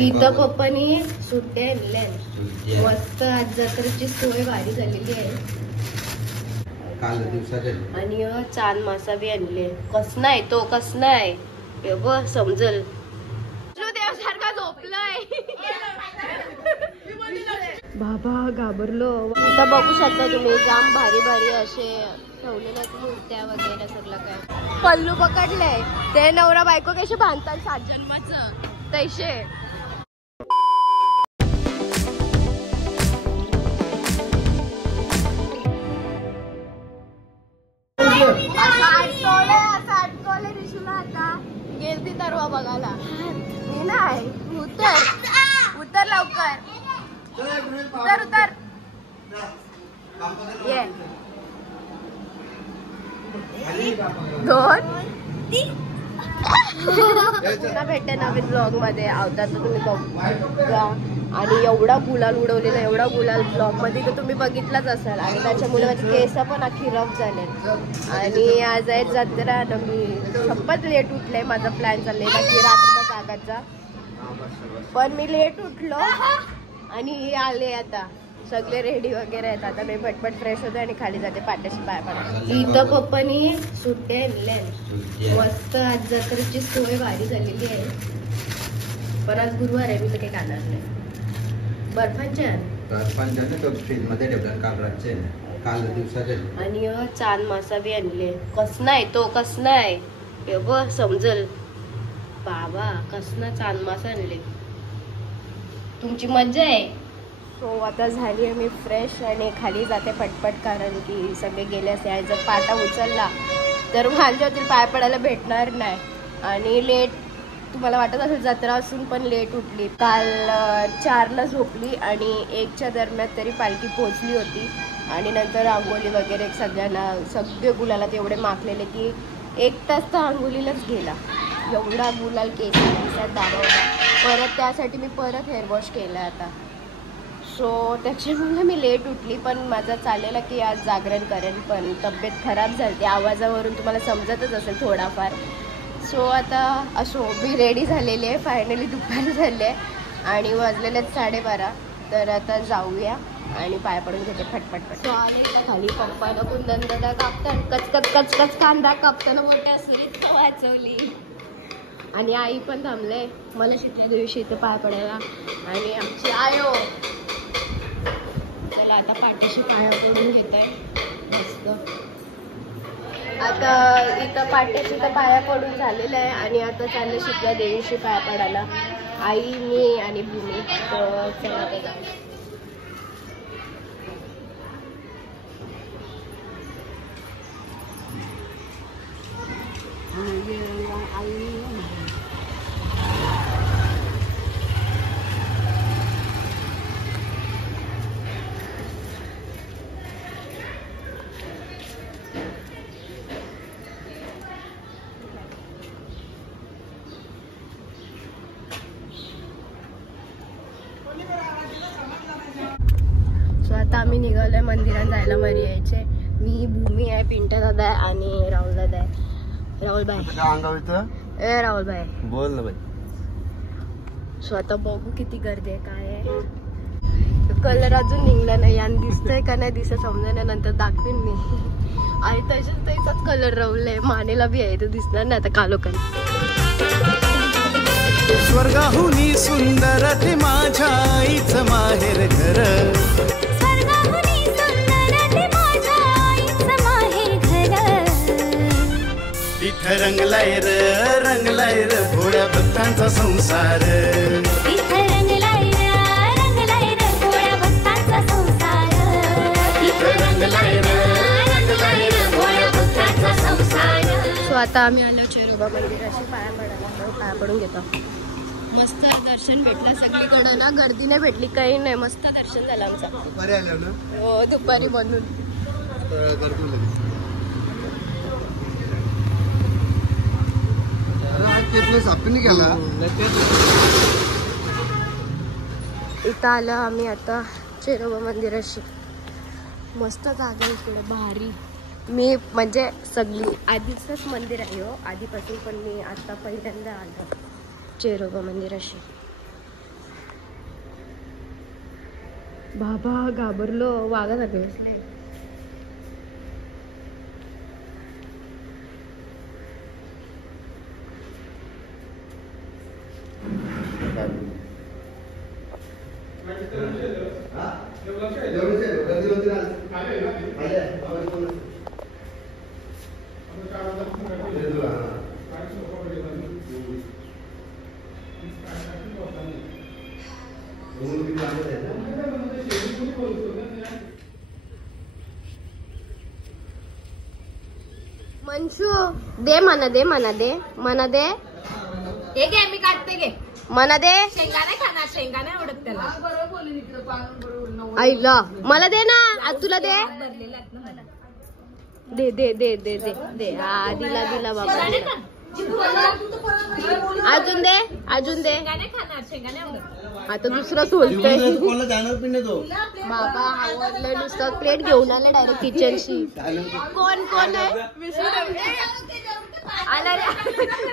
इथं पप्पानी सुट्ट्या आणल्या मस्त. आज जत्रेची सोय भारी झालेली आहे. काल दिवसात आणि चांद मासा बी आणले. कसं आहे तो, कसं आहे बघ समजल. देवसारखा झोपलाय बाबा, घाबरलो. इथं बघू शकता तुम्ही, जाम भारी भारी असे ठेवलेल्या मूर्त्या वगैरे सगळं काय. पल्लू पकडलंय ते नवरा बायको कसे बांधतात 7 जन्माचं तैसे. गेलती तरवा बघायला मी नाही. उतर लवकर, उतर ये. 2 पुन्हा भेटते नवीन ब्लॉग मध्ये. आवता तर तुम्ही बघा. आणि एवढा गुलाल उडवलेला, एवढा गुलाल ब्लॉग मध्ये तर तुम्ही बघितलाच असाल. आणि त्याच्यामुळे माझे केस पण अख्खी रफ झाले. आणि आज आहे जत्रा आणि मी शपथ लेट उठले. माझा प्लॅन चाललेला की रात्रभर जागायचा, पण मी लेट उठलो आणि आले. आता सगळे रेडी वगैरे आहेत. आता मी पटपट फ्रेश होते आणि खाली जाते पाट्याशी पाय पडा. इथं पप्पानी सुट्ट्या आणल्या मस्त. आज जत्रेची सोय भारी झालेली आहे. पण आज गुरुवार आहे, मी तर काही खाणार नाही. बर्फांच्या फ्रीज मध्ये ठेवलं काल रातचे, काल दिवसाचे. आणि चांद मासा बी आणले. कसं आहे तो, कसं आहे बघ समजल. बाबा कसं चांद मासा आणले. तुमची मज्जा आहे. सो आता झाली आहे मी फ्रेश आणि खाली जाते पटपट, कारण की सगळे गेले असते. जर पाटा उचलला तर माझ्यातील पाय पडायला भेटणार नाही. आणि लेट तुम्हाला वाटत असेल जत्रा असून पण लेट उठली. काल 4ला झोपली आणि 1च्या दरम्यान तरी पालखी पोहोचली होती. आणि नंतर आंघोळी वगैरे सगळ्यांना, सगळे गुलालात एवढे माखलेले की 1 तास तर आंघोळीलाच गेला. एवढा गुलाल केसात दाबवला. परत त्यासाठी मी परत हेअरवॉश केला आता. सो त्याच्यामुळे मी लेट उठली. पण माझा चाललेला की आज जागरण करेन, पण तब्येत खराब झाली. आवाजावरून तुम्हाला समजतच असेल थोडाफार. सो आता असो, मी रेडी झालेली आहे. फायनली दुपार झाले आणि वाजलेले आहेत 12:30. तर आता जाऊया आणि पाय पडून घेते फटफट. सो आले खाली. पप्पाला कुंदन दादा कापतात, कचकच कचकच कांदा कापताना मोठ्या सुरीत वाचवली. आणि आई पण थांबले मला शिकल्या दिवशी इथे पाय पडायला. आणि आमची आयो त्याला आता पाठीशी पाया पडून घेत आहे मस्त. आता इथं पाट्याशी तर पाया पडून झालेलं आहे. आणि आता चाललं शिकल्या देवीशी पाया पडायला. आई, मी आणि भूमी. तर चला ते जाऊ. आता आम्ही निघालोय मंदिरात जायला. मरी यायचे. मी, भूमी आहे, पिंटा दादा आहे आणि राहुल दादा आहे. राहुल भाई ए राहुल भाई बोल ना बाई. सो आता बघू किती गर्दी आहे, काय आहे. कलर अजून निघला नाही. आणि दिसतंय का नाही दिसत समजा, नंतर दाखवीन मी. आणि त्याचाच कलर रवलाय. मानेला बी आहे, तो दिसणार नाही आता कालोखाली. स्वर्गाहुनी सुंदर ते माझ्या आईचं माहेर घर. इथं रंगलाय र भोळ्या भक्तांचा संसार. इथं रंगलाय र भोळ्या भक्तांचा संसार. इथं रंगलाय र भोळ्या भक्तांचा संसार. सो आता आम्ही आलो चेरोबा मंदिराशी पाया पडायला. पाया पडून घेतो. मस्त दर्शन भेटलं सगळीकडं ना. गर्दी नाही भेटली, काही नाही. मस्त दर्शन झालं आमचं. दुपारी आलो ना. हो दुपारी बनून. इथं आलं आम्ही आता चेरोबा मंदिराशी. मस्त जागा इकडे भारी. मी म्हणजे सगळी आधीचंच मंदिर आहे हो, आधीपासून. पण मी आता पहिल्यांदा आलो चेरोबा मंदिराशी. बाबा घाबरलो, वाघासारखे बसले. मनशू दे म्हणा दे म्हणा दे म्हणा दे. हे घे मी काढते घे. म्हणा दे. शेंगा नाही खाणार, शेंगा नाही आवडत त्याला. आईला मला दे ना. आज तुला दे. भरलेला आहेत ना मला. दे दे दे दे दे दे. हा दिला दिला बाबा. अजून दे अजून दे. शेंगा नाही खाणार, शेंगा नाही आवडत. आता दुसरं सोलतोय बाबा. आवडलं नुसतं प्लेट घेऊन आले डायरेक्ट किचनशी. कोण कोण आहे? आला रे.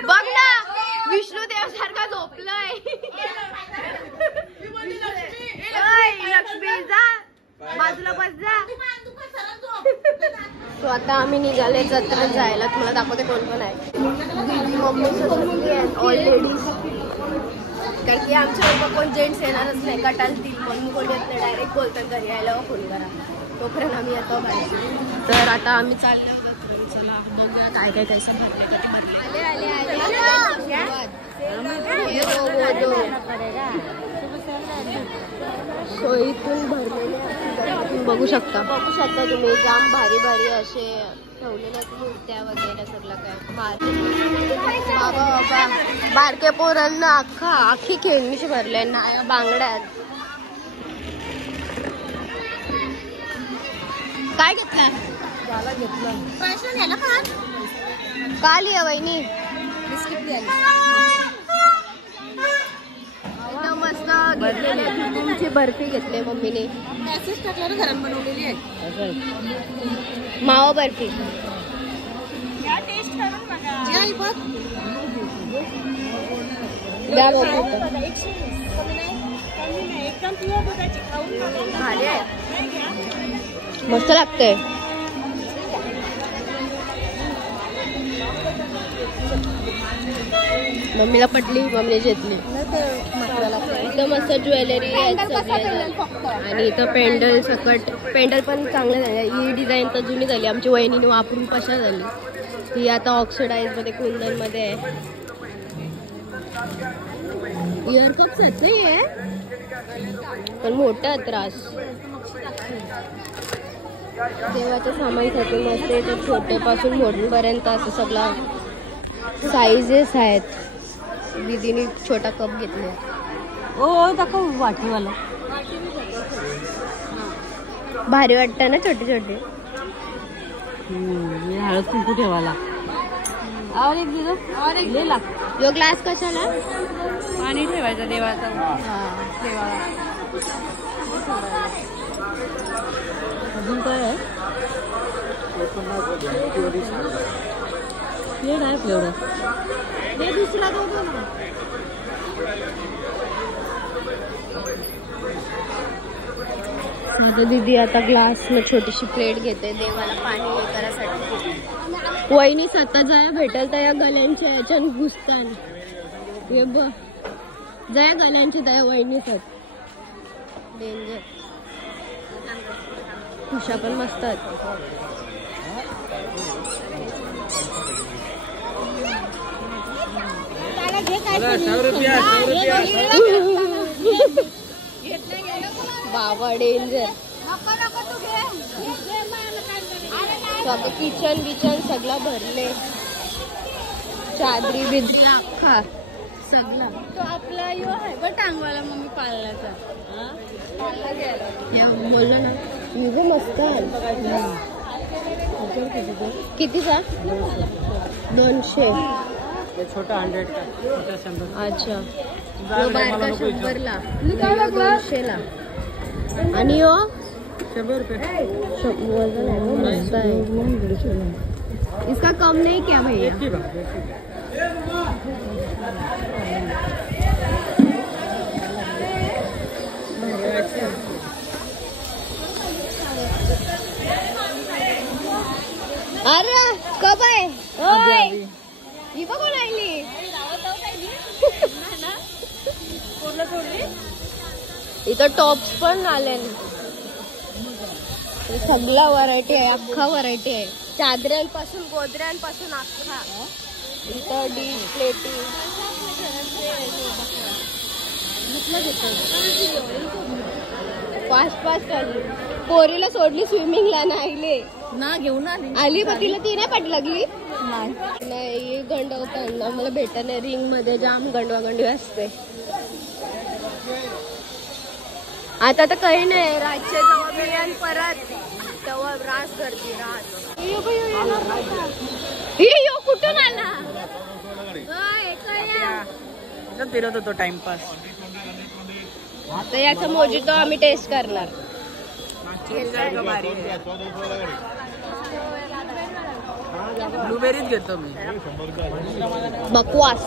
बघ ना विष्णुदेव सारखा झोपलाय. लक्ष्मी जा बाजूला बस जा. तो आता आम्ही निघाले जत्रेत जायला. तुम्हाला दाखवते कोण कोण आहे. All ladies. कारण की आमच्या लोक कोण जेंट्स येणारच नाही, कटालतील म्हणून कोणी येत नाही. डायरेक्ट बोलतात घरी यायला व फोन करा. तोपर्यंत आम्ही येतो बाहेर. तर आता आम्ही चाललो जत्रेत. चला बघूया काय काय त्याचं भरले. सो इथून भरलेले बघू शकता तुम्ही. जाम भारी भारी असे ठेवलेल्या मूर्त्या वगैरे सगळं काय. बाबा बाबा बारक्या पोरांना आखी खेळणीशी भरले. नाया बांगड्यात. काय घेतलं? का लिया वहिनी? एकदम मस्त तुमची बर्फी घेतली मम्मीने. घरात बनवलेली आहे मावा बर्फी. मस्त लागतंय. मम्मीला पटली, मम्मीने घेतली. इथं मस्त ज्वेलरी आहे आणि इथं पेंडल सकट. पेंडल पण चांगलं झालं. ही डिझाईन तर जुनी झाली. आमची वहिनीने वापरून कशा झाली. ती आता ऑक्सिडाईज मध्ये कुंदन मध्ये आहे. इयरकप्स आहेत नाही आहे पण मोठा त्रास. देवाच्या सामानासाठी मस्त आहे. छोट्यापासून मोठ्यापर्यंत असं सगळं साईजेस आहेत. दीदीने छोटा कप घेतला. ओ दाखव वाटीवाला. भारी वाटतं ना छोटे छोटे. हळद कुंकू ठेवायला. और एक दिलो और एक ले ला. यो ग्लास कशाला? पाणी ठेवायचं देवाचा. अजून काय आहे? फ्लेवर आहे फ्लेवर. हे दुसरा दो ना. आता दीदी आता ग्लास में छोटीशी प्लेट घेते देवाला पाणी हे करायसाठी. वहिनी स्वतः जाया भेटल त्या या गल्यांच्या याच्यान घुसतान. हे बघ जया गल्यांची दया वहिनी सत डेंजर. खुशा पण मस्त आहेत. बाबा डेंजर. किचन बिचन सगळं भरले. चादरी बिदरी अख्खा सगळा. तो आपला यो आहे बघ टांगवाला मम्मी पाळल्याचा. बोललो ना मी मस्त आहे. कितीचा? 200. छोटा 100 का, छोटा 100. अच्छा बारका 100ला 200ला. आणि हो 100 रुपये. वजन आहे वो मस्त है. इसका कम नहीं क्या भैया? पार्टीला सोडली. इथं टॉप्स पण आले. सगळा व्हरायटी आहे, अख्खा व्हरायटी आहे. चादऱ्यांपासून गोदऱ्यांपासून अख्खा. इथं डिश प्लेटिंग. फास्ट काढली. पोरीला सोडली स्विमिंगला नाहीले ना घेऊन आली पण तिला ती नाही पाठी लागली. नाही गंडवताना मला भेटत नाही. रिंग मध्ये जाम गंडवागंडी असते. आता तर काही नाही. रातच्या जेव्हा बिर्याणी परत तेव्हा रास करते. रास कुठून आला फिरत होतो टाइमपास. आता याचा मोजितो आम्ही टेस्ट करणार. ब्लूबेरीज घेतो मी. बकवास.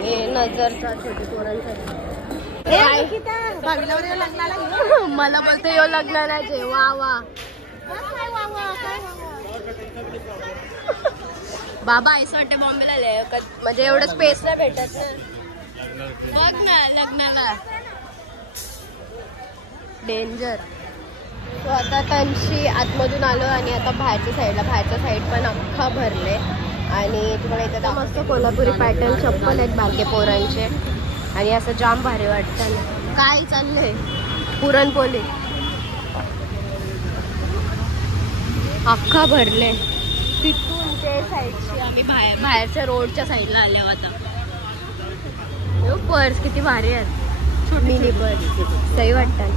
हे नजरचा छोटी पोरांसाठी. मला बोलते यो लग्नाला जे. वा वा बाबा असं वाटतं बॉम्बेला म्हणजे एवढं स्पेस नाही भेटत ना. बघ ना लग्नाला डेंजर. तो आता त्यांची आतमधून आलो आणि आता बाहेरच्या साईड पण अख्खा भरले. आणि तुम्हाला इथे तर मस्त कोल्हापुरी पॅटर्न चप्पल आहेत बारके पोरांचे. आणि असं जाम भारी वाटतं. काय चाललंय पुरणपोळी अख्खा भरले. तिथून ते साईडची आम्ही बाहेरच्या रोडच्या साईडला आले आता. पर्स किती भारी आहेत. मिनी पर्स सही वाटतात.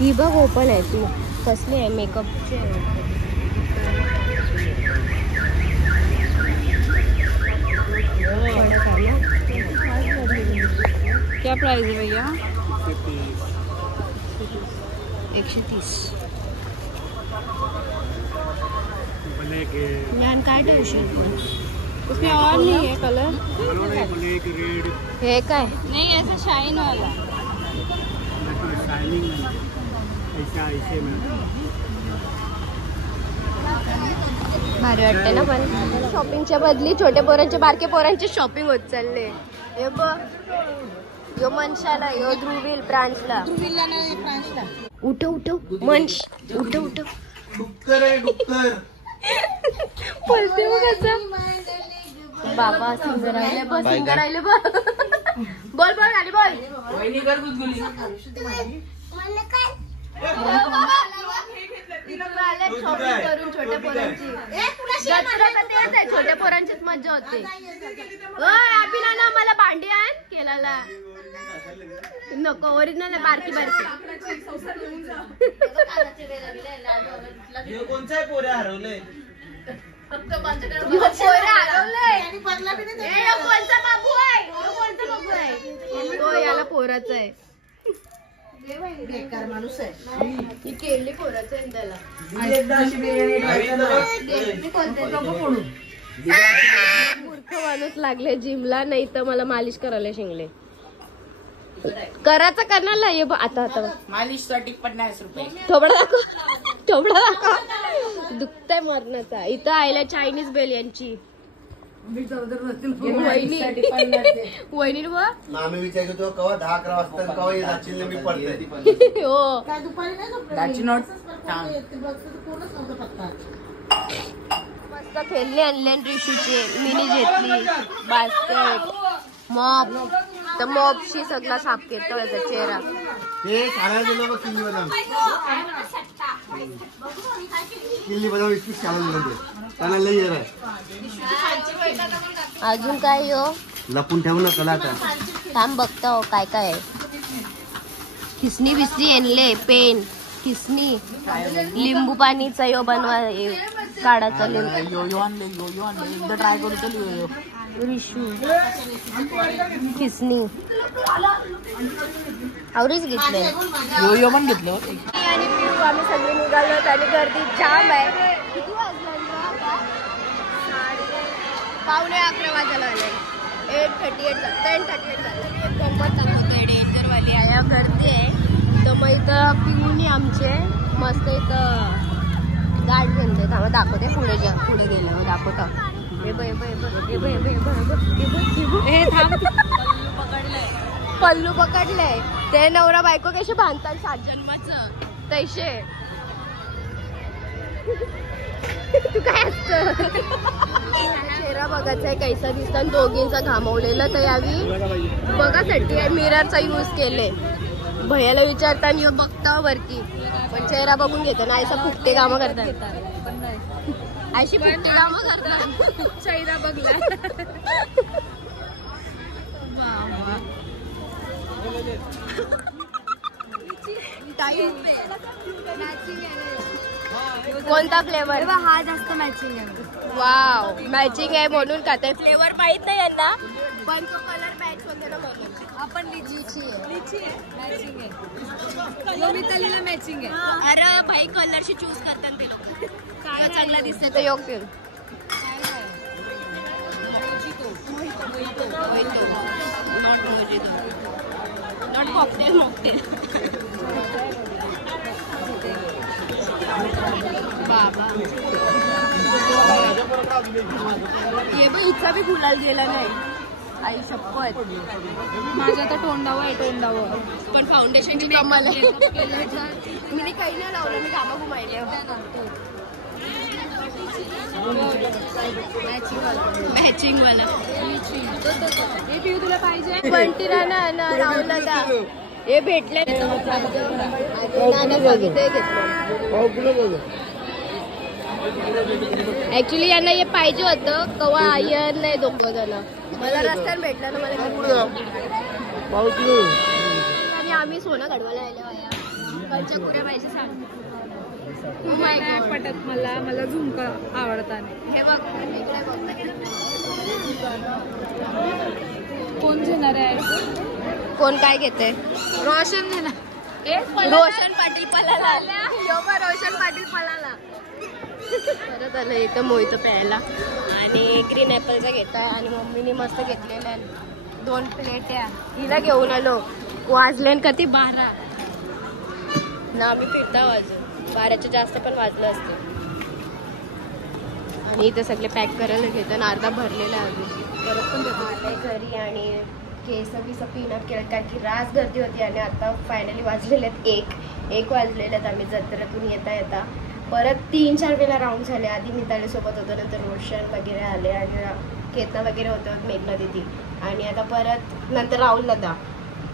ही बघ ओपन आहे. तू कसली आहे मेकअपचे. क्या प्राइस है भैया? 130. ज्ञान काय टेन्शन. उसमें और नहीं है कलर. हे काय नहीं ऐसा शाइन वाला. भारी वाटते ना. पण शॉपिंगच्या बदली छोट्या पोरांचे बारके पोरांचे शॉपिंग होत चालले. हे बघ यो मनशाला यो ध्रुवील ब्रांचला. उठ मनश उठ बोलते मग असं. बाबा सिंगर राहिले बस. बोल आली बोल. शॉपिंग करून छोट्या पोरांची छोट्या पोरांचीच मजा होते. अभिनंदन मला भांडी आण केला नको. ओरिजिनल आहे बारकी हरवले. याला पोराचं आहे. बेकार माणूस आहे. केली पोराचं आहे त्याला. मूर्ख माणूस लागले जिमला. नाही तर मला मालिश करायला शिंगले. करायचं करणार. ये आता मालिश साठी 50 रुपये. थोबडा दाखव दुखतंय मरणाचा. इथं आयला चायनीज बेल यांची वहिनी आम्ही विचारतो कवा 10-11 वाजता कवा येईल मी पडते. हो मस्त खेळले आणले. रिशूचे मिनी घेतली. बास्केट मॉप. तर मॉपशी सगळा साफ केला याचा चेहरा. किल्ली बदाम इसकी त्याला लई येणार. अजून काय हो लपून ठेवू नका आता. थांब बघता काय काय आहे. खिसणी बिसणी आणले. पेन खिसणी. लिंबू पाणीचा यो बनवा काढाचा लिंबू. एकदा ट्राय करू तर रिशू खिसणी आवडीच घेतलंय. यो पण घेतलं. आणि पिऊ आम्ही सगळे निघालो. आणि गर्दी जाम आहे. किती वाजला? 11:15 वाजायला आले. 8:38 10:38 झालं. एक गंमत चालवतोय डेंजरवाली आहे. गर्दी आहे. तर मग इथं पिऊनी आमचे मस्त इथं गाड घेतले. थांबा दाखवते. पुढे गेल्यावर दाखवतो. हे थांब पल्लू पकडलंय ते नवरा बायको कसे बांधतात 7 जन्माचं तैसे. तू काय असतं चेहरा बघायचा कैसा दिसतात दोघींचा घामवलेला. तर यावी बघासाठी मिररचा यूज केले. भैयाला विचारताना बघता वरती पण चेहरा बघून घेते ना. ऐसा फुकटे कामं करतात अशी फुकटे कामं करतात. चेहरा बघला कोणता फ्लेवर? हा जास्त मॅचिंग आहे. वाव मॅचिंग आहे म्हणून का ते फ्लेवर माहित नाही यांना पण तो कलर मॅच होते ना म्हणून. आपण लिची आहे मॅचिंग आहे. मितालीला मॅचिंग आहे. अरे भाई कलरशी चूज करतात ते लोक. काय चांगला दिसतं तर योग पिऊन नॉट कॉकटेल मॉकटेल. बाबा ये बघ इच्छा बी गुलाल गेला नाही. आई शपथ माझ्या तर तोंडावं आहे तोंडावं. पण फाउंडेशनची कमाल आहे. मी काही नाही लावलं. मी कामं घुमायले मॅचिंग वाला. हे पिऊ तुला पाहिजे? बंटी ना राहुल दादा हे भेटले ऍक्च्युली यांना हे पाहिजे होतं कवा आयन नाही दोघं जण. मला रस्त्यावर भेटलं ना मला आणि आम्ही सोनं घडवायला आल्या पंचकुऱ्या पाहिजे सांग. नाही पटत मला झुमका आवडतात. हे बघ कोण घेणार आहे? कोण काय घेते? रोशन घेणार. रोशन पाटील पलाला. रोशन पाटील पलाला परत आलं इथं मोहित प्यायला आणि ग्रीन ऍपलचा घेताय. आणि मम्मीने मस्त घेतलेल्या 2 प्लेट्या हिला घेऊन आलो. वाजले कधी 12 ना. आम्ही फिरता अजून 12च्या जास्त पण वाजलं असतं. आणि इथं सगळे पॅक करायला घेतात. अर्धा भरलेला अजून परत पण आले घरी आणि केस पिनअप केलं कारण की रास गर्दी होती. आणि आता फायनली वाजलेले आहेत 1 वाजलेले आहेत. आम्ही जत्रेतून येता परत 3-4 वेळा राऊंड झाले. आधी मितालीसोबत होतो नंतर रोशन वगैरे आले आणि केतना वगैरे होतं मेघना दिदी. आणि आता परत नंतर राहुल दादा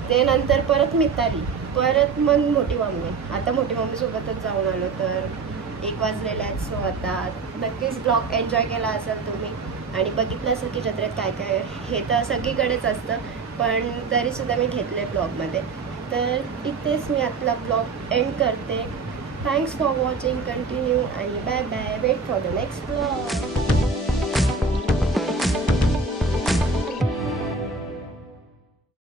ते नंतर परत मिताली परत मग मोठी मम्मी. आता मोठी मम्मी सोबतच जाऊन आलो. तर 1 वाजलेला आहेत. सो आता नक्कीच ब्लॉग एन्जॉय केला असेल तुम्ही आणि बघितलं असेल की जत्रेत काय काय. हे तर सगळीकडेच असतं पण तरीसुद्धा मी घेतलं आहे ब्लॉगमध्ये. तर इथेच मी आपला ब्लॉग एंड करते. Thanks for watching. कंटिन्यू आणि bye bye. Wait for the next blog.